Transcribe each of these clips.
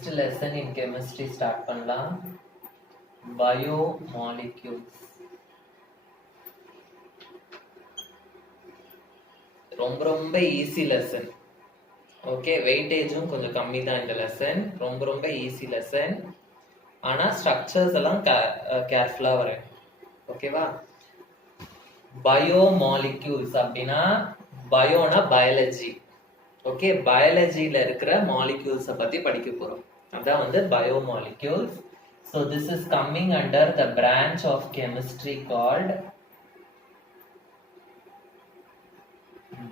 next lesson in chemistry start பண்ணலாம். Biomolecules. ரொம்ப easy lesson. Okay, வெயிட்டேஜும் கொஞ்சம் கம்மி தான் இந்த லெசன். ரொம்ப ஈஸி லெசன். ஆனா ஸ்ட்ரக்சர்ஸ் எல்லாம் கேர்ஃபுல்லா வரேன். ஓகேவா? பயோமாலிக்யூல்ஸ் அப்படின்னா பயோனா பயாலஜி. ஓகே, பயாலஜியில இருக்கிற மாலிக்யூல்ஸை பத்தி படிக்க போறோம். அதான் வந்து biomolecules. So this is coming under the branch of chemistry called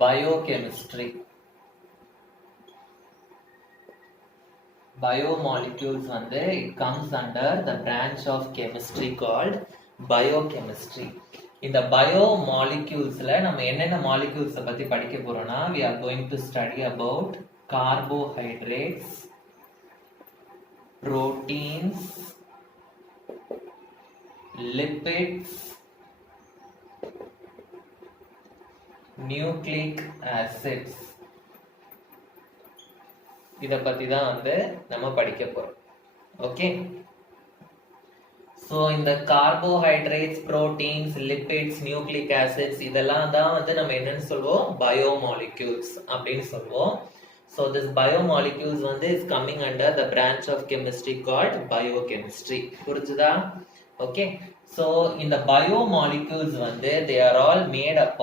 biochemistry. Biomolecules வந்து it comes under the branch of chemistry called biochemistry. இந்த biomoleculesல நம்ம என்னென்ன molecules பத்தி படிக்க போறோம்னா we are going to study about carbohydrates, proteins, lipids, nucleic acids. இத பத்தி தான் வந்து நம்ம படிக்க போறோம். ஓகே, சோ இந்த carbohydrates, proteins, lipids, nucleic acids இதெல்லாம் தான் வந்து நம்ம என்னன்னு சொல்வோம், பயோமாலிக்யூல்ஸ் அப்படின்னு சொல்வோம். So this biomolecules வந்து is coming under the branch of chemistry called biochemistry. புரிஞ்சுதா? ஓகே, so இந்த biomolecules வந்து they are all made up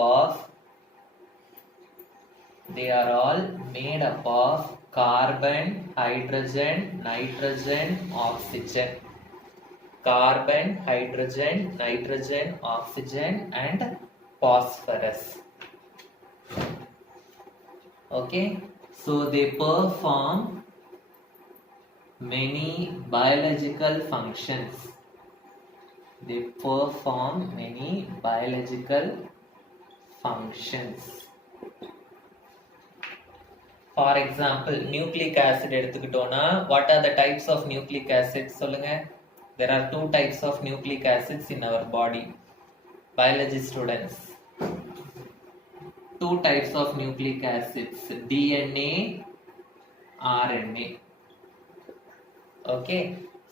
of carbon, hydrogen, nitrogen, oxygen. Carbon, hydrogen, nitrogen, oxygen and phosphorus. Okay, so they perform many biological functions. For example, nucleic acid எடுத்துக்கிட்டோம்னா what are the types of nucleic acids சொல்லுங்க. There are two types of nucleic acids in our body. Biology students, two types of nucleic acids, DNA, RNA. Okay,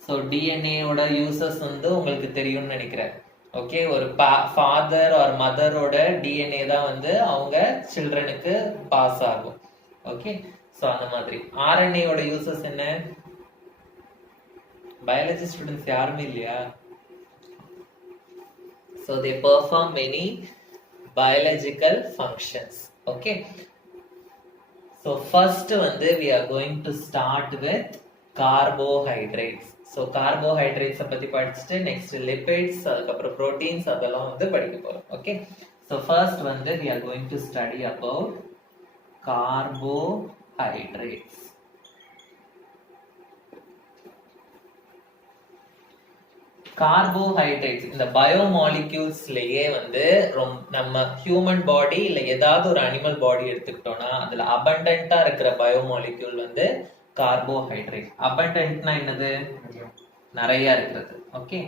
so DNA ஓட uses வந்து உங்களுக்கு தெரியும்னு நினைக்கிறேன். Okay, ஒரு father or மதரோட DNA தான் வந்து அவங்க சில்ட்ரனுக்கு பாஸ் ஆகும். ஓகே, சோ அந்த மாதிரி RNA ஓட யூசஸ் என்ன? பயாலஜி ஸ்டூடண்ட்ஸ் யாருமே இல்லையா? So they perform many biological functions. Okay, so first வந்து we are going to start with carbohydrates. So carbohydrates பத்தி படிச்சுட்டு next lipids, அதுக்கப்புறம் proteins அதெல்லாம் வந்து படிக்க போறோம். Okay, so first வந்து we are going to study about carbohydrates. Carbohydrates இந்த பயோமாலிக்யூல்ஸ்லயே வந்து நம்ம ஹியூமன் பாடி இல்ல ஏதாவது ஒரு அனிமல் பாடி எடுத்துக்கிட்டோம்னா அதுல அபண்டன்ட்டா இருக்கிற பயோமாலிக்யூல் வந்து கார்போஹைட்ரேட். அபண்டன்ட்னா என்னது? நிறைய இருக்கிறது. Okay,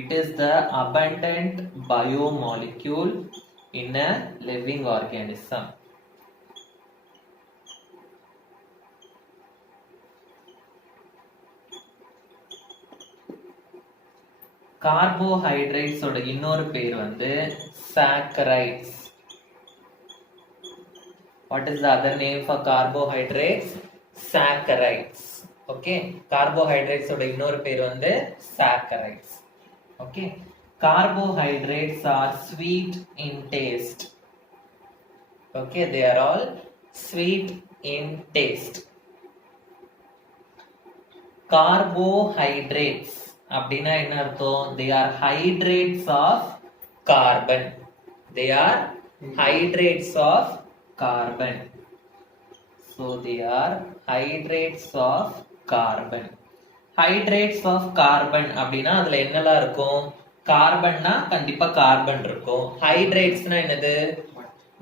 it is the abundant biomolecule in a living organism. Carbohydrates ஓட இன்னொரு பேர் வந்து saccharides. What is the other name for carbohydrates? Saccharides. Okay, carbohydrates ஓட இன்னொரு பேர் வந்து saccharides. Okay, carbohydrates are sweet in taste. Okay, they are all sweet in taste. Carbohydrates அப்படின்னா என்ன அர்த்தம்? They are hydrates of carbon. They are hydrates of carbon. So they are hydrates of carbon. Hydrates of carbon அப்படின்னா அதுல என்னெல்லாம் இருக்கும்? கார்பன்னா கண்டிப்பா carbon இருக்கும். ஹைட்ரேட்ஸ்னா என்னது?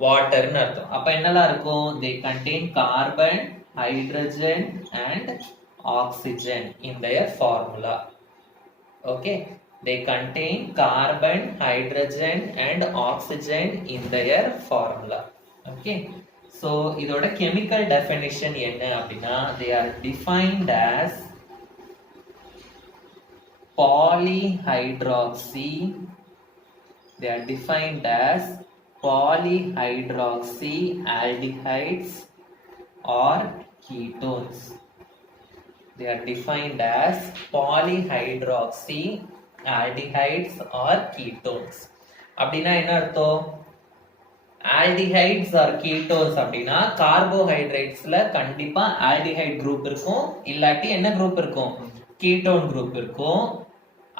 வாட்டர்னு அர்த்தம். அப்ப என்னெல்லாம் இருக்கும்? They contain carbon, hydrogen and oxygen in their formula. Okay, they contain carbon, hydrogen and oxygen in their formula. Okay, so இதோட chemical definition என்ன அப்படின்னா they are defined as polyhydroxy. They are defined as polyhydroxy aldehydes or ketones. They are defined as polyhydroxy aldehydes or ketones. அப்படின்னா என்ன அர்த்தம்? Aldehydes R ketones அப்படின்னா கார்போஹைட்ரேட்ஸ்ல கண்டிப்பா aldehyde group இருக்கும், இல்லாட்டி என்ன குரூப் இருக்கும்? கீட்டோன் குரூப் இருக்கும்.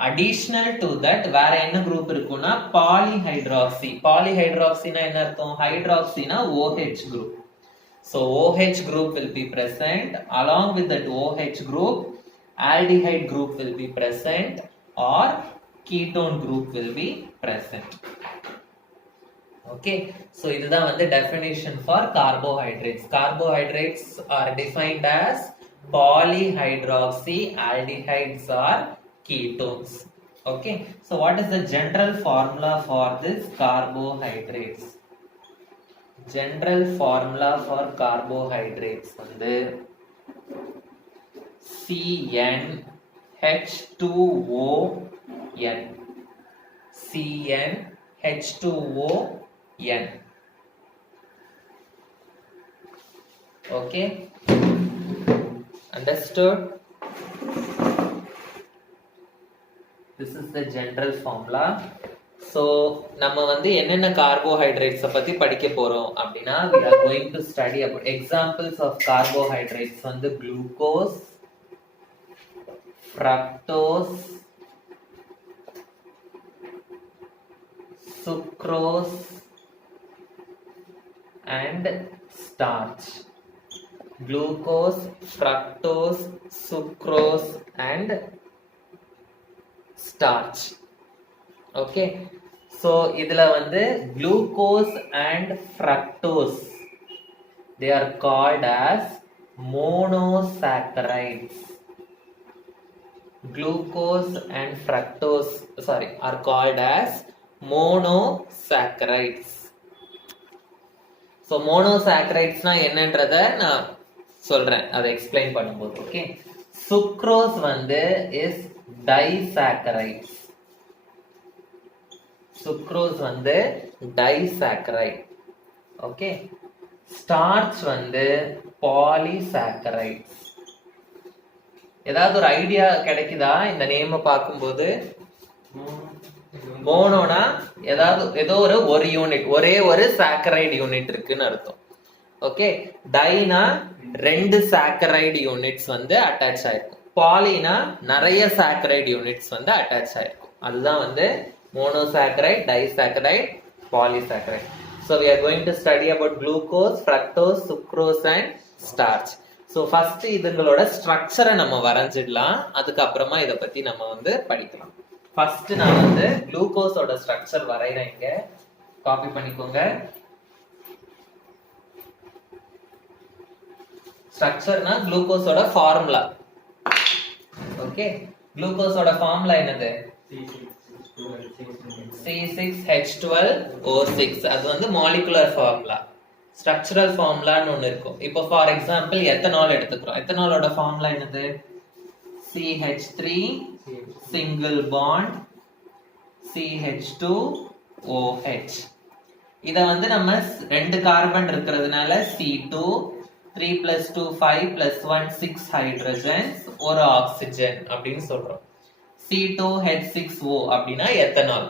அடிஷனல் டு தட் வேற என்ன குரூப் இருக்கும்னா பாலிஹைட்ராக்சி. பாலிஹைட்ராக்சினா என்ன அர்த்தம்? ஹைட்ராக்சினா OH group. So OH group will be present. Along with that OH group, aldehyde group will be present or ketone group will be present. Okay, so இதுதான் வந்து definition for carbohydrates. Carbohydrates are defined as polyhydroxy aldehydes or ketones. Okay, so what is the general formula for this carbohydrates? General formula for carbohydrates வந்து CnH2ON. CnH2ON. Okay, understood? This is the general formula. So நம்ம வந்து என்னென்ன carbohydrates பத்தி படிக்க போறோம் அப்படின்னா we are going to study about examples of carbohydrates வந்து glucose, fructose, sucrose and starch. Glucose, fructose, sucrose and starch. Okay, so இதுல வந்து glucose and fructose, they are called as monosaccharides. Glucose and fructose are called as monosaccharides. So monosaccharides na என்னன்றதை நான் சொல்றேன், அதை explain பண்ணும்போது. Okay, sucrose வந்து is டைசாக்கரைட்ஸ். Sucrose வந்து disaccharide. Okay, starch வந்து பாலிசாக்கரைட்ஸ். ஏதாவது ஒரு ஐடியா கிடைக்குதா இந்த நேம் பார்க்கும்போது? மோனோனா ஏதோ ஒரு யூனிட், ஒரே ஒரு சாக்கரைடு யூனிட் இருக்குன்னு அர்த்தம். ஓகே, டைனா ரெண்டு சாக்கரைடு யூனிட்ஸ் வந்து அட்டாச் ஆயிருக்கும். பாலினா நிறைய சாக்கரைடு யூனிட்ஸ் வந்து அட்டாச் ஆயிருக்கும். அதுதான் வந்து monosaccharide, disaccharide, polysaccharide. So we are going to study about glucose, fructose, sucrose and starch. So first இதுங்களோட ஸ்ட்ரக்சரை நம்ம வரைஞ்சிடலாம், அதுக்கு அப்புறமா இத பத்தி நம்ம வந்து படிக்கலாம். ஃபர்ஸ்ட் நான் வந்து குளுக்கோஸோட ஸ்ட்ரக்சர் வரையறேன், இங்க காப்பி பண்ணிக்கோங்க. ஸ்ட்ரக்சர்னா குளுக்கோஸோட ஃபார்முலா. ஓகே, குளுக்கோஸோட ஃபார்முலா என்னது? C6H12O6. அது வந்து மாலிகுலர் ஃபார்முலா. ஸ்ட்ரக்சரல் ஃபார்முலான்னு ஒன்னு இருக்கும். இப்போ ஃபார் எக்ஸாம்பிள் எத்தனால் எடுத்துக்கிறோம். எத்தனாலோட ஃபார்முலா என்னது? CH3 single bond CH2OH. இத வந்து நம்ம ரெண்டு கார்பன் இருக்கிறதுனால C2 3 + 2 5 + 1 6 ஹைட்ரஜன்ஸ், ஒரு ஆக்சிஜன் அப்படின்னு சொல்றோம். C2H6O அப்படின்னா எத்தனால்.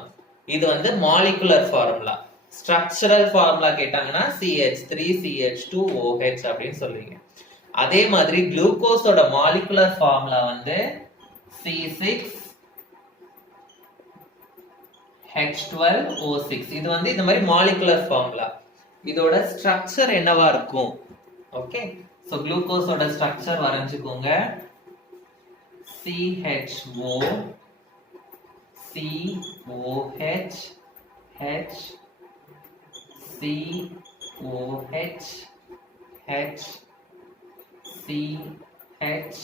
இது வந்து மாலிகுலர் ஃபார்முலா. ஸ்ட்ரக்சரல் ஃபார்முலா கேட்டாங்கன்னா CH3 CH2OH அப்படின்னு சொல்லுவீங்க. அதே மாதிரி குளுக்கோஸோட மாலிகுலர் ஃபார்முலா வந்து C6H12O6. இது வந்து இந்த மாதிரி மாலிகுலர் ஃபார்முலா. இதோட ஸ்ட்ரக்சர் என்னவா இருக்கும்? ஓகே, சோ குளுக்கோஸோட ஸ்ட்ரக்சர் வரைஞ்சுக்கோங்க. CHO COH H COH H CHOH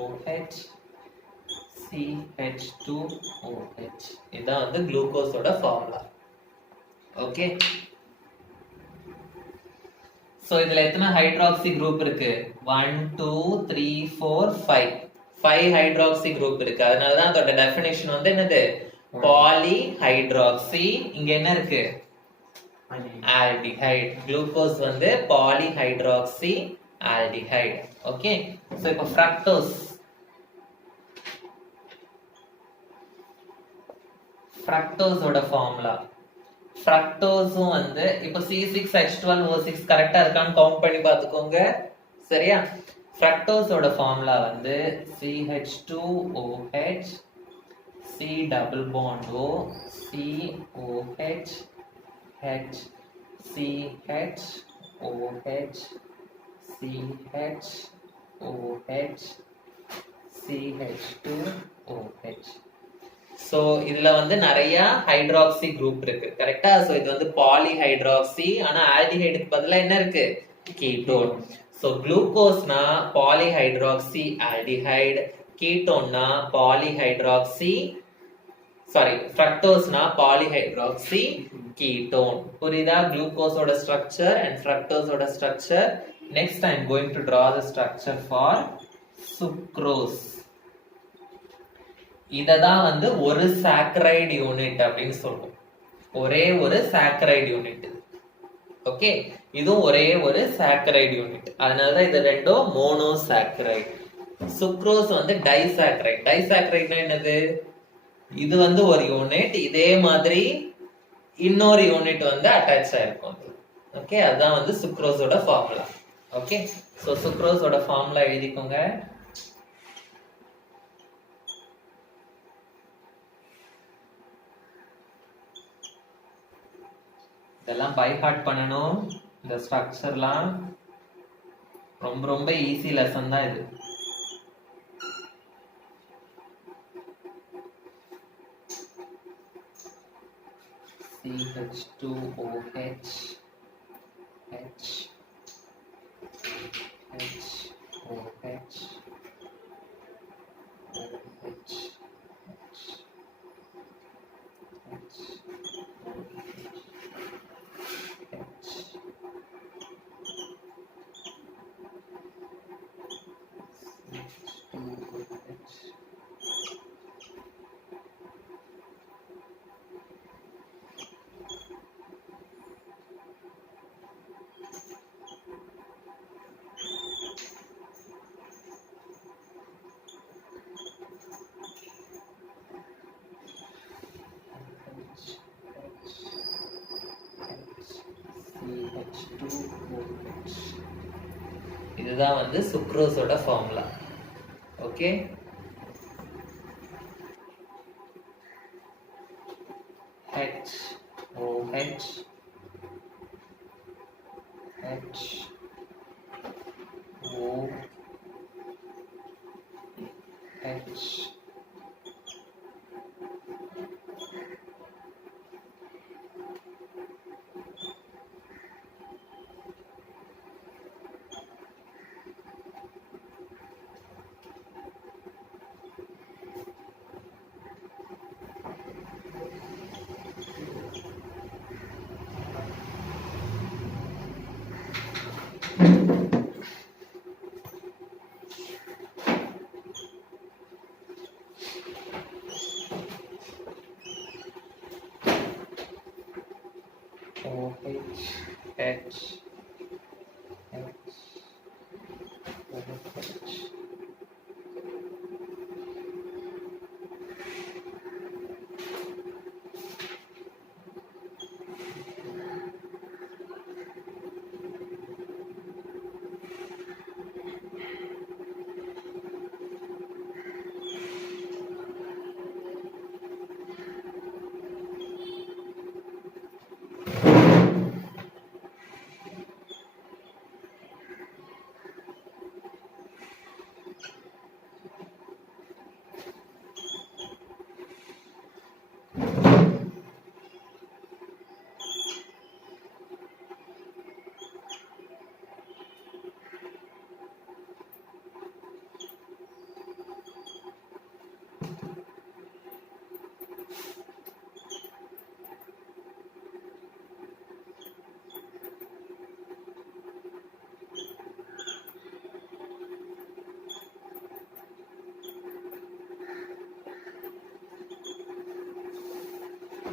CHOH CH2OH. இதான் வந்து குளுக்கோஸோட ஃபார்முலா. ஓகே, சோ இதுல எத்தனை ஹைட்ராக்சி குரூப் இருக்கு? 1 2 3 4 5. 5 ஹைட்ராக்சி குரூப் இருக்கு. அதனால தான் அதோட டெஃபினிஷன் வந்து என்னது? பாலிஹைட்ராக்சி. இங்க என்ன இருக்கு? ஆல்டிஹைட். குளுக்கோஸ் வந்து பாலிஹைட்ராக்சி ஆல்டிஹைட். ஓகே. சோ இப்போ ஃப்ரக்டோஸ். ஃப்ரக்டோஸோட ஃபார்முலா. ஃப்ரக்டோஸும் வந்து இப்போ C6H12O6 கரெக்டா இருக்கான்னு கவுண்ட் பண்ணி பார்த்துக்கோங்க. சரியா? ஃப்ரக்டோஸோட ஃபார்முலா வந்து CH2OH C double bond O COH H CH OH CH OH CH2OH. So இதுல வந்து நிறைய ஹைட்ராக்சி குரூப் இருக்கு. கரெக்டா? சோ இது வந்து பாலிஹைட்ராக்சி. ஆனா ஆல்டிஹைடுக்கு பதிலா என்ன இருக்கு? கீட்டோன். சோ குளுக்கோஸ்னா பாலிஹைட்ராக்சி ஆல்டிஹைடு, கீட்டோன்னா பாலிஹைட்ராக்சி ஃப்ரக்டோஸ்னா பாலிஹைட்ராக்சி கீட்டோன். புரியுதா? குளுக்கோஸோட ஸ்ட்ரக்சர் அண்ட் ஃப்ரக்டோஸோட structure. Next I am going to draw the structure for sucrose. இததான் வந்து ஒரு சாக்கரைடு யூனிட் அப்படின்னு சொல்லுவோம். ஒரே ஒரு சாக்கரைடு யூனிட். ஓகே, இதுவும் ஒரே ஒரு சாக்கரைடு யூனிட். அதனாலதான் இது ரெண்டும் மோனோசாக்கரைடு. சுக்ரோஸ் வந்து டைசாக்கரைடு. டைசாக்கரைடுனா என்னது? இது வந்து ஒரு யூனிட், இதே மாதிரி இன்னொரு யூனிட் வந்து அட்டாச் ஆயிருக்கும். ஓகே, அதுதான் வந்து சுக்ரோஸோட ஃபார்முலா. ஓகே, சோ சுக்ரோஸோட ஃபார்முலா எழுதிக்கோங்க. இதெல்லாம் பை ஹார்ட் பண்ணணும். இந்த ஸ்ட்ரக்சர்லாம் ரொம்ப ரொம்ப ஈஸி லெசன் தான் இது. CH2OH H HOH OH இதுதான் வந்து சுக்ரோஸோட ஃபார்முலா. ஓகே, HOH HOH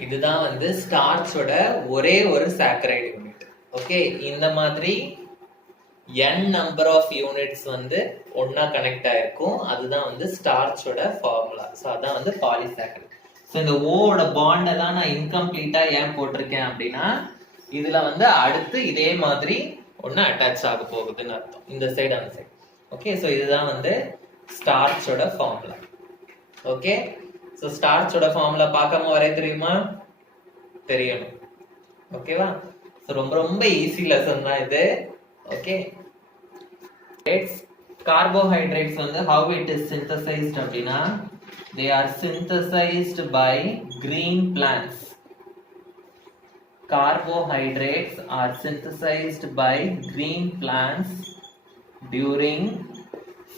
இதுதான் வந்து ஸ்டார்ச்சோட ஒரே ஒரு சாக்கரைடு யூனிட். ஓகே, இந்த மாதிரி n நம்பர் ஆஃப் யூனிட்ஸ் வந்து ஒன்னா கனெக்ட் ஆயிருக்கும். அதுதான் வந்து ஸ்டார்ச்சோட ஃபார்முலா. ஸோ அதான் வந்து பாலிசாக்கரைடு. ஸோ இந்த ஓட பாண்ட் எல்லாம் நான் இன்கம்ப்ளீட்டா ஏன் போட்டிருக்கேன் அப்படின்னா, இதுல வந்து அடுத்து இதே மாதிரி ஒன்னு அட்டாச் ஆக போகுதுன்னு அர்த்தம், இந்த சைடு அந்த சைடு. ஓகே, ஸோ இதுதான் வந்து ஸ்டார்ச்சோட ஃபார்முலா. ஓகே, ஸோ ஸ்டார்ச்சோட ஃபார்முலா பார்க்காம வரைய தெரியுமா? தெரியணும். ஓகேவா? ஸோ ரொம்ப ரொம்ப ஈஸி லெசன் தான் இது. ஓகே, carbohydrates வந்து how it is synthesized அப்படின்னா, they are synthesized by green plants. Carbohydrates are synthesized by green plants during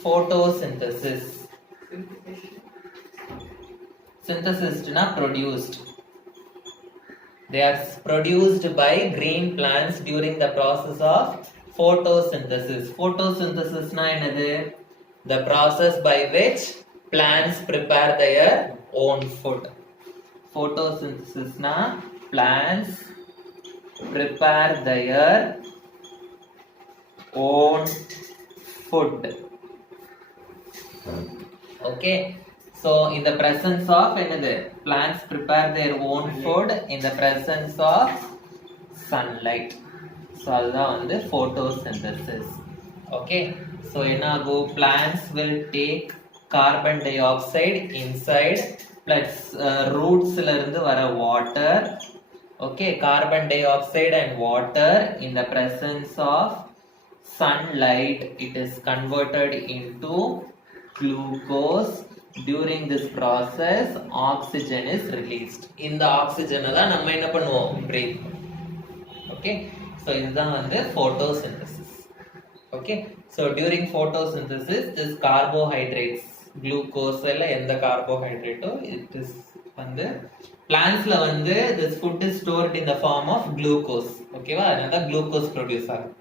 photosynthesis. Synthesis na produced. They are produced by green plants during the process of photosynthesis. Photosynthesis na enadhu? The process by which plants prepare their own food. Photosynthesis na plants prepare their own food. Okay, so in the presence of enadhu? Plants prepare their own food in the presence of sunlight. So அதுதான் வந்து photosynthesis. Okay, so என்னாகு? Plants will take carbon dioxide inside plus roots ல இருந்து வர water. Okay, carbon dioxide and water in the presence of sunlight, it is converted into glucose. During this process oxygen is released. இந்த oxygen தான் நம்ம என்ன பண்ணுவோம்? breathe. Okay, so இதுதான் வந்து photosynthesis. Okay, so during photosynthesis this carbohydrates, glucose எல்லாம் எந்த carbohydrate it is வந்து பிளான்ட்ஸ்ல வந்து this food is stored in the form of glucose. ஓகேவா? அதனால தான் glucose produce ஆகும்.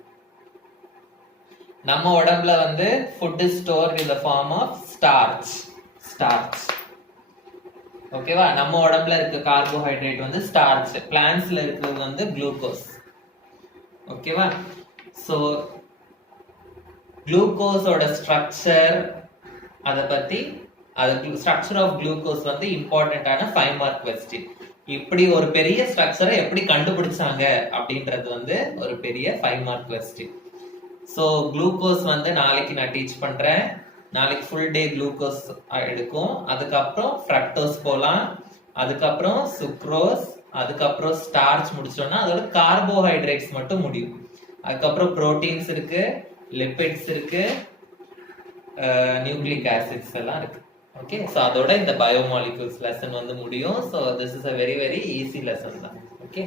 நம்ம உடம்புல வந்து food is stored in the form of starch. ஓகேவா? நம்ம உடம்புல இருக்க கார்போஹைட்ரேட் வந்து ஸ்டார்ச், பிளான்ட்ஸ்ல இருக்கிறது வந்து குளுக்கோஸ். ஓகேவா? சோ குளுக்கோஸோட ஸ்ட்ரக்சர் அத பத்தி, அது ஸ்ட்ரக்சர் ஆஃப் குளுக்கோஸ் வந்து இம்பார்ட்டன்ட்டான 5 மார்க் क्वेश्चन. இப்படி ஒரு பெரிய ஸ்ட்ரக்சரை எப்படி கண்டுபிடிச்சாங்க அப்படின்றது வந்து ஒரு பெரிய 5 மார்க் क्वेश्चन. சோ குளுக்கோஸ் வந்து நாளைக்கு நான் டீச் பண்றேன். நாளைக்கு ஃபுல் டே குளுக்கோஸ் எடுக்கும். அதுக்கப்புறம் ஃப்ரக்டோஸ் போலாம், அதுக்கப்புறம் சுக்ரோஸ், அதுக்கப்புறம் ஸ்டார்ச் முடிச்சோம்னா அதோட கார்போஹைட்ரேட்ஸ் மட்டும் முடியும். அதுக்கப்புறம் புரோட்டீன்ஸ் இருக்கு, லிபிட்ஸ் இருக்கு, நியூக்ளிக் ஆசிட்ஸ் எல்லாம் இருக்கு. ஓகே, ஸோ அதோட இந்த பயோமாலிகூல்ஸ் லெசன் வந்து முடியும். So this is a very very easy lesson தான். ஓகே,